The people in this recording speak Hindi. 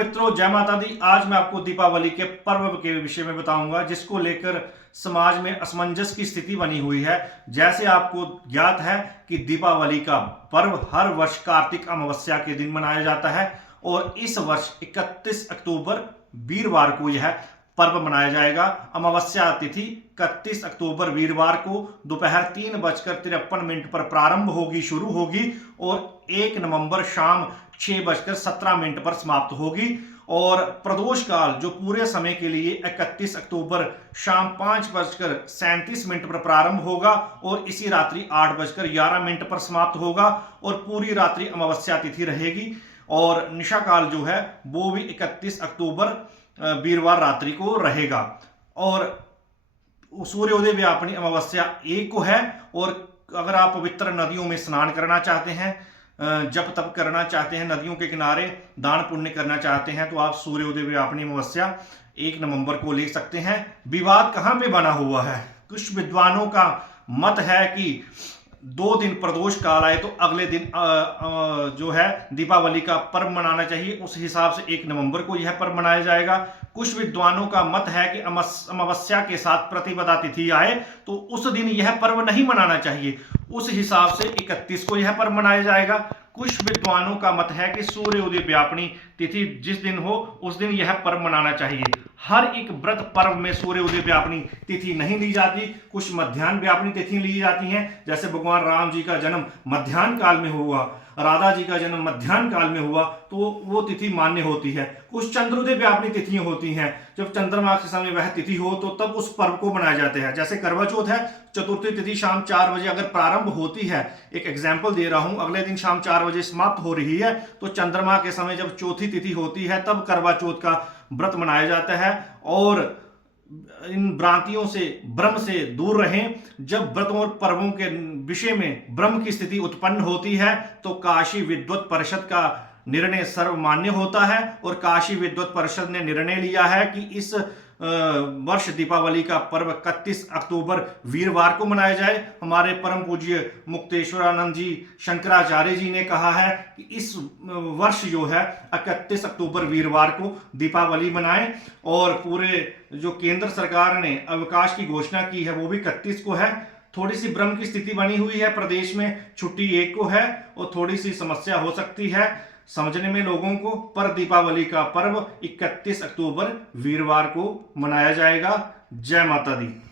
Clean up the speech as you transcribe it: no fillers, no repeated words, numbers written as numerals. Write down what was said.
मित्रों, जय माता दी। आज मैं आपको दीपावली के पर्व के विषय में बताऊंगा, जिसको लेकर समाज में असमंजस की स्थिति बनी हुई है। जैसे आपको ज्ञात है कि दीपावली का पर्व हर वर्ष कार्तिक अमावस्या के दिन मनाया जाता है और इस वर्ष 31 अक्टूबर वीरवार को यह पर्व मनाया जाएगा। अमावस्या तिथि 31 अक्टूबर वीरवार को दोपहर 3:53 पर प्रारंभ होगी, शुरू होगी और 1 नवंबर शाम 6:17 पर समाप्त होगी। और प्रदोष काल जो पूरे समय के लिए 31 अक्टूबर शाम 5:37 पर प्रारंभ होगा और इसी रात्रि 8:11 पर समाप्त होगा और पूरी रात्रि अमावस्या तिथि रहेगी। और निशा काल जो है वो भी 31 अक्टूबर वीरवार रात्रि को रहेगा। और सूर्योदय व्यापनी अमावस्या 1 को है। और अगर आप पवित्र नदियों में स्नान करना चाहते हैं, जप तप करना चाहते हैं, नदियों के किनारे दान पुण्य करना चाहते हैं, तो आप सूर्योदय व्यापनी अमावस्या 1 नवंबर को ले सकते हैं। विवाद कहां पे बना हुआ है? कुछ विद्वानों का मत है कि 2 दिन प्रदोष काल आए तो अगले दिन जो है दीपावली का पर्व मनाना चाहिए, उस हिसाब से 1 नवंबर को यह पर्व मनाया जाएगा। कुछ विद्वानों का मत है कि अमावस्या के साथ प्रतिपदा तिथि आए तो उस दिन यह पर्व नहीं मनाना चाहिए, उस हिसाब से 31 को यह पर्व मनाया जाएगा। कुछ विद्वानों का मत है कि सूर्योदय व्यापनी तिथि जिस दिन हो उस दिन यह पर्व मनाना चाहिए। हर एक व्रत पर्व में सूर्योदय व्यापनी तिथि नहीं ली जाती, कुछ मध्याह्न व्यापनी तिथि ली जाती हैं। जैसे भगवान राम जी का जन्म मध्याह्न काल में हुआ, राधा जी का जन्म मध्याह्न काल में हुआ, तो वो तिथि मान्य होती है। कुछ चंद्रोदय व्यापनी तिथियां होती हैं, जब चंद्रमा के समय वह तिथि हो तो तब उस पर्व को मनाया जाता है। जैसे करवा चौथ है, चतुर्थी तिथि शाम 4 बजे अगर प्रारंभ होती है, एक एग्जाम्पल दे रहा हूं, अगले दिन शाम 4 बजे समाप्त हो रही है, तो चंद्रमा के समय जब चौथी तिथि होती है तब करवा चौथ का व्रत मनाया जाता है। और इन भ्रांतियों से, भ्रम से दूर रहें। जब व्रतों और पर्वों के विषय में भ्रम की स्थिति उत्पन्न होती है तो काशी विद्वत परिषद का निर्णय सर्वमान्य होता है। और काशी विद्वत परिषद ने निर्णय लिया है कि इस वर्ष दीपावली का पर्व 31 अक्टूबर वीरवार को मनाया जाए। हमारे परम पूज्य मुक्तेश्वरानंद जी शंकराचार्य जी ने कहा है कि इस वर्ष जो है 31 अक्टूबर वीरवार को दीपावली मनाएं। और पूरे जो केंद्र सरकार ने अवकाश की घोषणा की है वो भी 31 को है। थोड़ी सी भ्रम की स्थिति बनी हुई है, प्रदेश में छुट्टी 1 को है और थोड़ी सी समस्या हो सकती है समझने में लोगों को, पर दीपावली का पर्व 31 अक्टूबर वीरवार को मनाया जाएगा। जय माता दी।